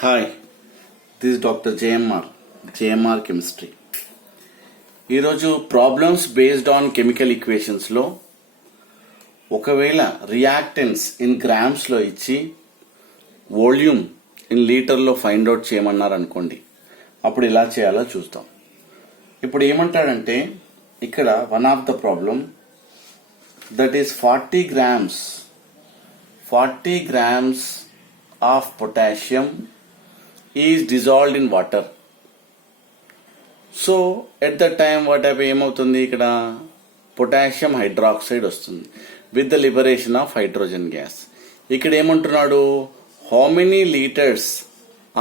Hi, this doctor JMR chemistry. ఈరోజు problems based on chemical ఈక్వేషన్స్లో ఒకవేళ రియాక్టెన్స్ ఇన్ గ్రామ్స్లో ఇచ్చి వాల్యూమ్ ఇన్ లీటర్లో ఫైండ్ అవుట్ చేయమన్నారు అనుకోండి, అప్పుడు ఎలా చేయాలో చూద్దాం. ఇప్పుడు ఏమంటాడంటే ఇక్కడ one of the problem that is 40 grams of potassium is dissolved in water. So at that time ఏమవుతుంది, ఇక్కడ పొటాషియం హైడ్రాక్సైడ్ వస్తుంది with the liberation of hydrogen gas. ఇక్కడ ఏమంటున్నాడు, how many litres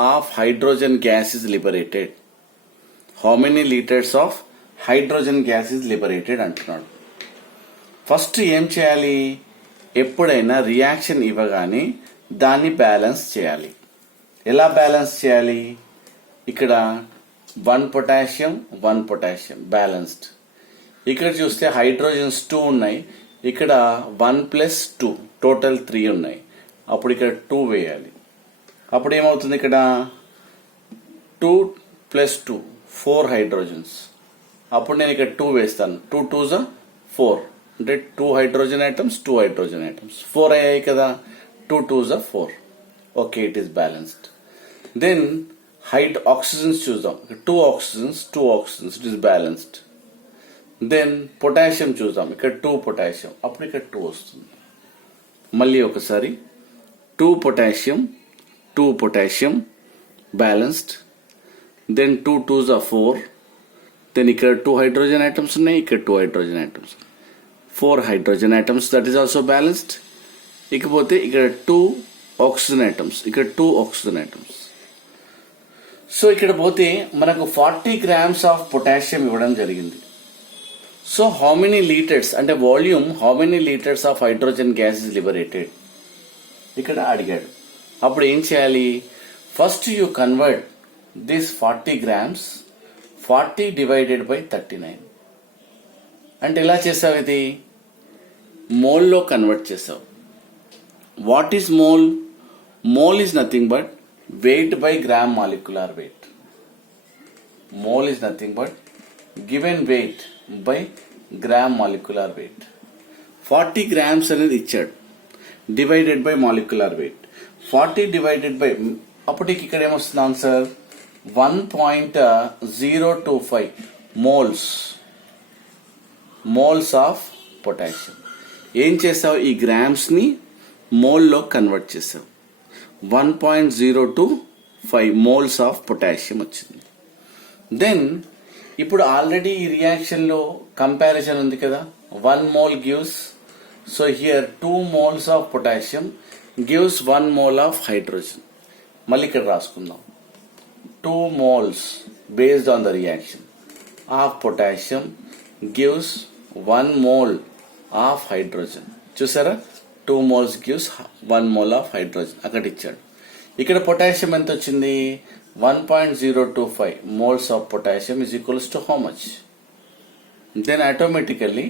of hydrogen gas is liberated, how many litres of hydrogen gas is liberated అంటున్నాడు. ఫస్ట్ ఏం చేయాలి, ఎప్పుడైనా రియాక్షన్ ఇవ్వగానే దాన్ని బ్యాలెన్స్ చేయాలి. ఎలా బ్యాలెన్స్ చేయాలి, ఇక్కడ 1 పొటాషియం బ్యాలెన్స్డ్. ఇక్కడ చూస్తే హైడ్రోజన్స్ 2 ఉన్నాయి, ఇక్కడ 1 + 2 టోటల్ 3 ఉన్నాయి. అప్పుడు ఇక్కడ 2 వేయాలి. అప్పుడు ఏమవుతుంది, ఇక్కడ 2 + 2 4 హైడ్రోజన్స్. అప్పుడు నేను ఇక్కడ 2 వేస్తాను. 2 2s 4 అంటే 2 హైడ్రోజన్ ఐటమ్స్ 2 హైడ్రోజన్ ఐటమ్స్ 4 అయ్యాయి కదా. 2 2s 4. Okay, it is balanced. Then oxygens చూద్దాం. 2 oxygens it is balanced. Then potassium చూద్దాం. ఇక్కడ 2 పొటాషియం, అప్పుడు ఇక్కడ 2 వస్తుంది. మళ్ళీ ఒకసారి 2 పొటాషియం బ్యాలెన్స్డ్. Then 2 2s 4. దెన్ ఇక్కడ 2 హైడ్రోజన్ ఐటమ్స్ ఉన్నాయి, ఇక్కడ 2 hydrogen items, 4 hydrogen items, that is also balanced. ఇకపోతే ఇక్కడ 2 ఆక్సిజన్ ఐటమ్స్, ఇక్కడ 2 ఆక్సిజన్ ఐటమ్స్. సో ఇక్కడ పోతే మనకు 40 grams ఆఫ్ పొటాషియం ఇవ్వడం జరిగింది. సో హౌ మెనీ లీటర్స్ అంటే volume, how many litres of hydrogen gas is liberated ఇక్కడ అడిగాడు. అప్పుడు ఏం చేయాలి, ఫస్ట్ యూ కన్వర్ట్ దిస్ 40 grams 40 divided by 39. అంటే ఎలా చేసావు, ఇది మోల్లో కన్వర్ట్ చేసావు. What is mole? Mole is nothing but weight by gram molecular weight. Mole is nothing but given weight by gram molecular weight. 40 grams అనేది ఇచ్చాడు, divided by molecular wait. 40 divided by, అప్పటికి ఇక్కడ ఏమొస్తుంది ఆన్సర్ 1.025 మోల్స్ ఆఫ్ పొటాషియం. ఏం చేసావు, ఈ గ్రామ్స్ ని మోల్లో కన్వర్ట్ చేసావు. 1.025 మోల్స్ ఆఫ్ పొటాషియం వచ్చింది. దెన్ ఇప్పుడు ఆల్రెడీ ఈ రియాక్షన్ లో కంపారిజన్ ఉంది కదా, 1 mole gives, so here 2 moles of potassium gives 1 mole of hydrogen. మళ్ళీ ఇక్కడ రాసుకుందాం, 2 moles based on the reaction of potassium gives 1 mole of hydrogen. చూసారా, 2 moles gives 1 mole of hydrogen అక్కడ ఇచ్చాడు. ఇక్కడ పొటాషియం ఎంత వచ్చింది, 1.025 moles of potassium is equals to how much? Then automatically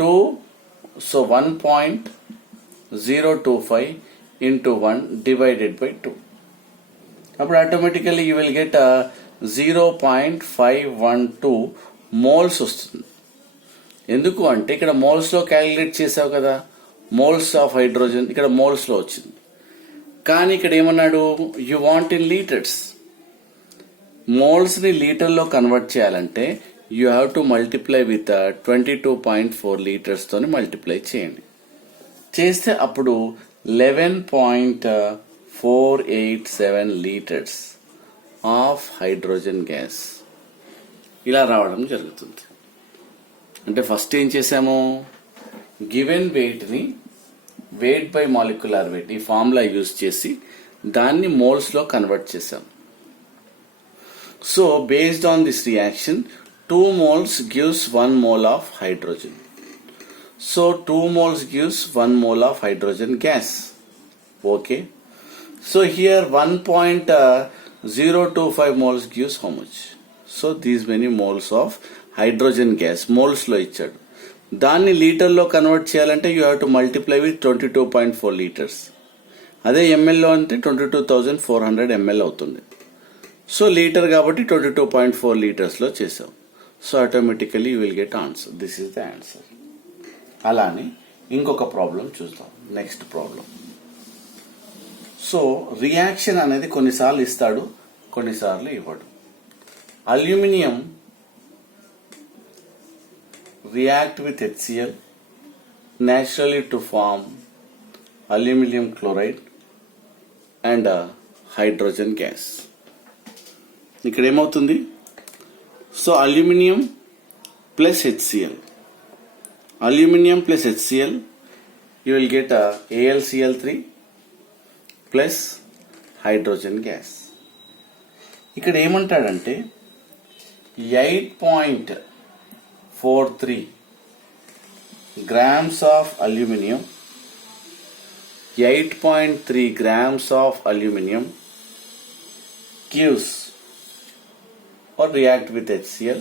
1.025 into 1 divided by 2. అప్పుడు automatically you will get 0.512 moles వస్తుంది. ఎందుకు అంటే ఇక్కడ మోల్స్ లో క్యాలిక్యులేట్ చేసావు కదా, మోల్స్ ఆఫ్ హైడ్రోజన్ ఇక్కడ మోల్స్ లో వచ్చింది. కానీ ఇక్కడ ఏమన్నాడు, you want in litres. Moles ని లీటర్లో కన్వర్ట్ చేయాలంటే you have to multiply with 22.4 లీటర్స్ తోని మల్టిప్లై చేయండి. చేస్తే అప్పుడు 11.487 లీటర్స్ ఆఫ్ హైడ్రోజన్ గ్యాస్ ఇలా రావడం జరుగుతుంది. అంటే ఫస్ట్ ఏం చేసాము, గివెన్ వెయిట్ ని వెయిట్ బై మాలిక్యులర్ వెయిట్ ఈ ఫార్ములా యూజ్ చేసి దాన్ని మోల్స్ లో కన్వర్ట్ చేసాం. So based on this reaction 2 moles gives 1 mole of hydrogen. So 2 moles gives 1 mole of hydrogen gas. Okay, so here 1.025 moles gives how much? So these many moles of hydrogen gas moles లో ఇచ్చాడు. దాన్ని లీటర్లో కన్వర్ట్ చేయాలంటే you have to multiply with 22.4 లీటర్స్. అదే ఎంఎల్లో అంటే 22,400 ml అవుతుంది. So litre కాబట్టి 22.4 లీటర్స్లో చేసాం. So automatically you will get answer. This is the answer. అలానే ఇంకొక ప్రాబ్లం చూద్దాం. Next problem. సో రియాక్షన్ అనేది కొన్నిసార్లు ఇస్తాడు, కొన్నిసార్లు ఇవ్వడు. Aluminium react with HCl naturally to form aluminum chloride and hydrogen gas. ఇక్కడ ఏమవుతుంది? So aluminium plus HCl, aluminium plus HCl, you will get AlCl3 plus hydrogen gas. ఇక్కడ ఏమంటాడంటే 8.43 grams of aluminum, 8.3 grams of aluminum gives or react with HCl.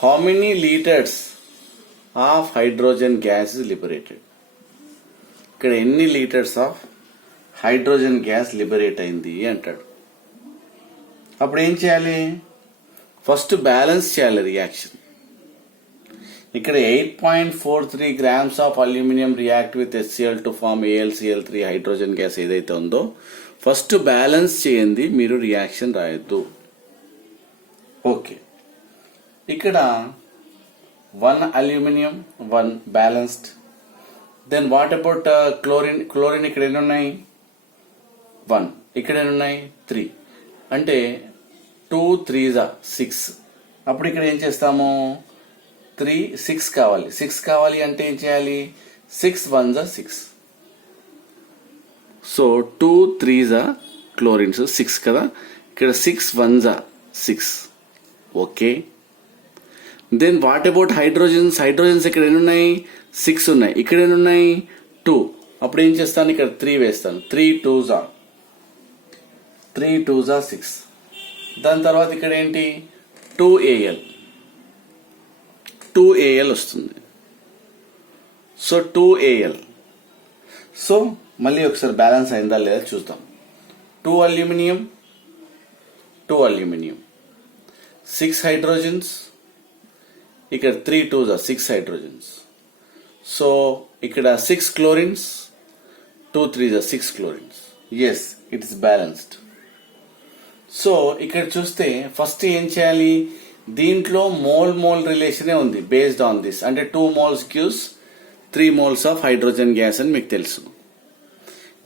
How many liters of hydrogen gas is liberated? ఇక్కడ ఎన్ని litres of hydrogen gas liberate అయింది అంటాడు. అప్పుడు ఏం చేయాలి? First balance చేయాలి రియాక్షన్. ఇక్కడ 8.43 grams of aluminium react with HCl to form AlCl3 hydrogen gas ఏదైతే ఉందో ఫస్ట్ బ్యాలెన్స్ చేయండి, మీరు రియాక్షన్ రాయొద్దు. ఓకే, ఇక్కడ 1 aluminium 1 balanced. Then what about chlorine? Chlorine ఇక్కడ ఎన్ని ఉన్నాయి? 1. ఇక్కడ ఎన్ని ఉన్నాయి? 3. అంటే 2 3s 6. అప్పుడు ఇక్కడ ఏం చేస్తాము? 3 6 కావాలి. 6 కావాలి అంటే ఏం చేయాలి? 6 1s 6. సో 2 3s క్లోరిన్స్ 6 కదా, ఇక్కడ 6 1s 6. Okay, then what about hydrogens? Hydrogens ఇక్కడ ఎన్ని ఉన్నాయి? 6 ఉన్నాయి. ఇక్కడ ఎన్ని ఉన్నాయి? 2. అప్పుడు ఏం చేస్తాను? ఇక్కడ 3 వేస్తాను. 3 2s 6. దాని తర్వాత ఇక్కడ ఏంటి? 2Al వస్తుంది. So 2Al. సో మళ్ళీ ఒకసారి బ్యాలెన్స్ అయిందా లేదా చూద్దాం. 2 అల్యూమినియం 6 హైడ్రోజన్స్, ఇక్కడ 3 2s 6 హైడ్రోజన్స్. సో ఇక్కడ 6 chlorines, 2 3s 6 chlorines. Yes, it is balanced. So ఇక్కడ చూస్తే ఫస్ట్ ఏం చేయాలి? దీంట్లో మోల్ రిలేషనే ఉంది బేస్డ్ ఆన్ దిస్. అంటే 2 moles gives 3 moles of hydrogen gas అని మీకు తెలుసు.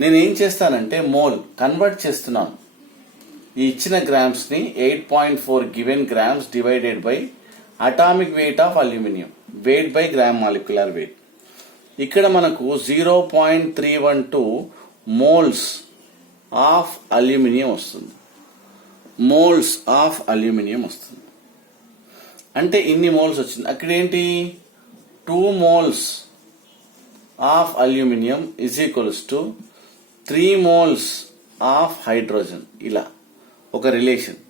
నేను ఏం చేస్తానంటే మోల్ కన్వర్ట్ చేస్తున్నాను. ఈ ఇచ్చిన గ్రామ్స్ ని 8.4 given grams divided by atomic weight of aluminium, weight by gram molecular weight. ఇక్కడ మనకు 0.312 moles ఆఫ్ అల్యూమినియం వస్తుంది. మోల్స్ ఆఫ్ అల్యూమినియం వస్తుంది. అంటే ఇన్ని మోల్స్ వచ్చింది. అక్కడ ఏంటి? 2 moles of aluminium is equals to 3 moles of hydrogen. ఇలా ఒక రిలేషన్.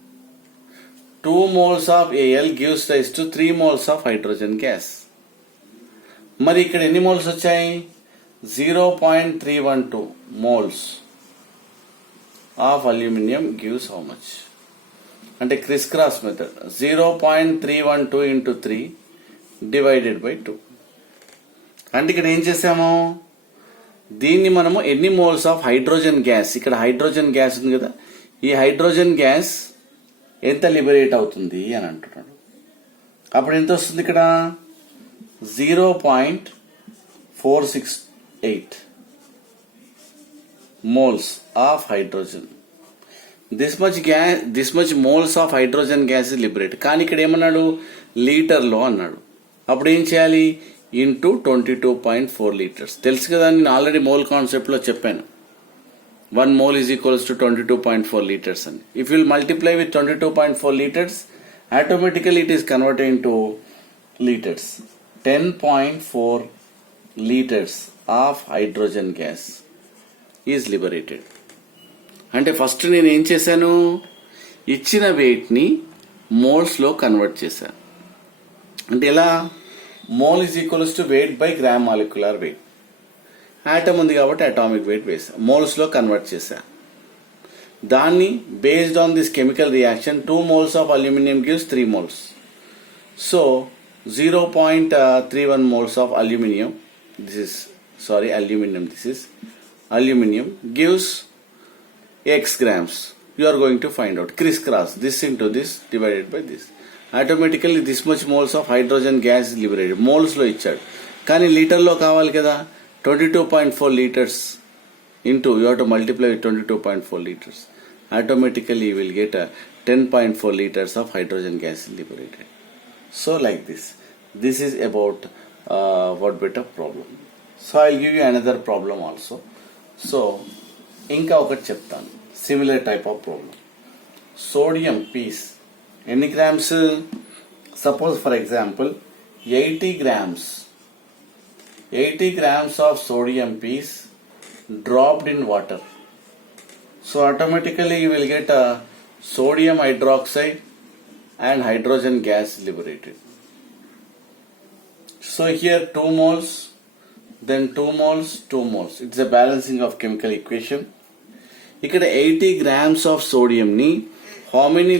2 moles of Al gives rise to 3 moles of hydrogen gas. మరి ఇక్కడ ఎన్ని మోల్స్ వచ్చాయి? 0.312 moles of aluminium gives how much? అంటే criss cross method 0.312 into 3 divided by 2. అంటే ఇక్కడ ఏం చేసాము? దీన్ని మనము ఎన్ని మోల్స్ ఆఫ్ హైడ్రోజన్ గ్యాస్, ఇక్కడ హైడ్రోజన్ గ్యాస్ ఉంది కదా, ఈ హైడ్రోజన్ గ్యాస్ ఎంత లిబరేట్ అవుతుంది అని అంటున్నాడు. అప్పుడు ఎంత వస్తుంది? ఇక్కడ 0.468 moles of hydrogen. This much moles of hydrogen gas is liberate. కానీ ఇక్కడ ఏమన్నాడు? లీటర్లో అన్నాడు. అప్పుడు ఏం చేయాలి? ఇంటూ 22.4 లీటర్స్. తెలుసు కదా, నేను ఆల్రెడీ మోల్ కాన్సెప్ట్లో చెప్పాను. 1 mole is equals to 22.4 liters అని. If you will multiply with 22.4 liters, automatically it is converted into liters. 10.4 liters of hydrogen gas is liberated. అంటే ఫస్ట్ నేను ఏం చేశాను? ఇచ్చిన వెయిట్ని మోల్స్లో కన్వర్ట్ చేశాను. అంటే ఎలా? Mole is equals to weight by gram molecular weight. Atom ఉంది కాబట్టి అటామిక్ వెయిట్ వేసా, మోల్స్లో కన్వర్ట్ చేశా. దాన్ని based on this chemical reaction 2 moles of aluminium gives 3 moles. So 0.31 moles of aluminium, this is aluminum gives x grams. You are going to find out crisscross this into this divided by this. Automatically this much moles of hydrogen gas is liberated. Moles లో ఇచ్చాడు కానీ లీటర్లో కావాలి కదా. 22.4 liters into you have to multiply with 22.4 liters. Automatically you will get a 10.4 liters of hydrogen gas is liberated. So like this is about what better problem. So I'll give you another problem also. So ఇంకా ఒకటి చెప్తాను, similar type of problem. Sodium piece ఎన్ని grams? Suppose for example 80 grams of sodium piece dropped in water. So automatically you will get a sodium hydroxide and hydrogen gas liberated. So here 2 moles, then 2 moles, 2 moles. It's a balancing of chemical equation. ఇక్కడ 80 grams of sodium ని how many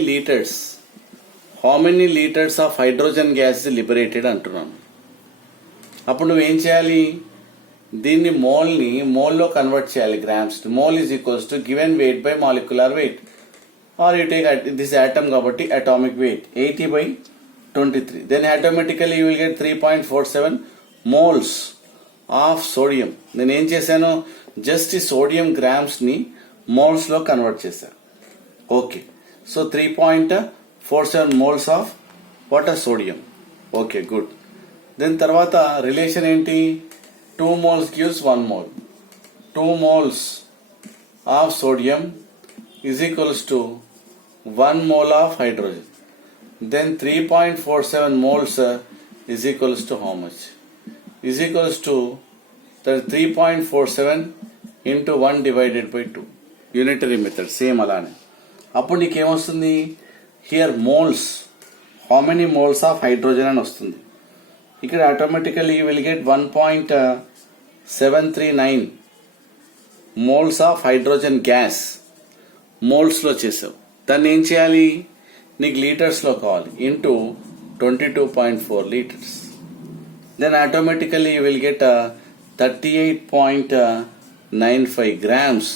liters of hydrogen gas is liberated అంటున్నాను. అప్పుడు నువ్వేం చేయాలి, దీన్ని మోల్లో convert చేయాలి grams. Mole is equals to given weight by molecular weight, or you take this atom కాబట్టి atomic weight 80/23. Then automatically you will get 3.47 moles of sodium. నేను ఏం చేశాను, జస్ట్ ఈ సోడియం గ్రామ్స్ ని మోల్స్ లో కన్వర్ట్ చేశాను. Okay, so 3.47 moles of water sodium. Okay, good. Then తర్వాత relation ఏంటి, 2 moles gives 1 mole. 2 moles of sodium is equals to 1 mole of hydrogen. Then 3.47 moles is equals to how much? Is equals to 3.47 into 1 divided by 2. Unitary method same అలానే. అప్పుడు నీకేమొస్తుంది, here moles, how many moles of hydrogen అని వస్తుంది. ఇక్కడ automatically you will get 1.739 moles of hydrogen gas మోల్స్లో చేసావు. దాన్ని ఏం చేయాలి, నీకు లీటర్స్లో కావాలి, into 22.4 liters. Then automatically you will get 38.95 grams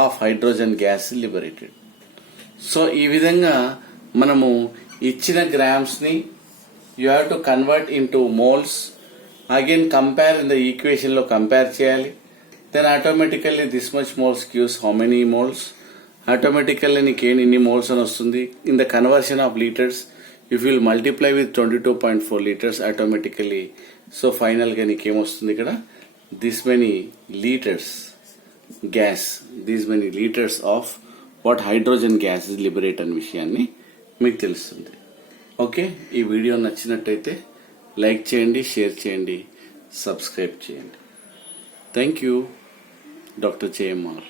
of hydrogen gas liberated. So ఈ విధంగా మనము ఇచ్చిన గ్రామ్స్ ని you have to convert into moles. Again compare in the equation లో కంపేర్ చేయాలి. Then automatically this much moles gives how many moles. Automatically నీకు ఇన్ని moles అని వస్తుంది. In the conversion of litres if you will multiply with 22.4 liters automatically, so final గా నీకేమొస్తుంది ఇక్కడ, this many litres gas, these many litres of what hydrogen gas is liberate అనే విషయాన్ని మీకు తెలుస్తుంది. ఓకే, ఈ వీడియో నచ్చినట్టయితే లైక్ చేయండి, షేర్ చేయండి, సబ్స్క్రైబ్ చేయండి. Thank you. Doctor JMR.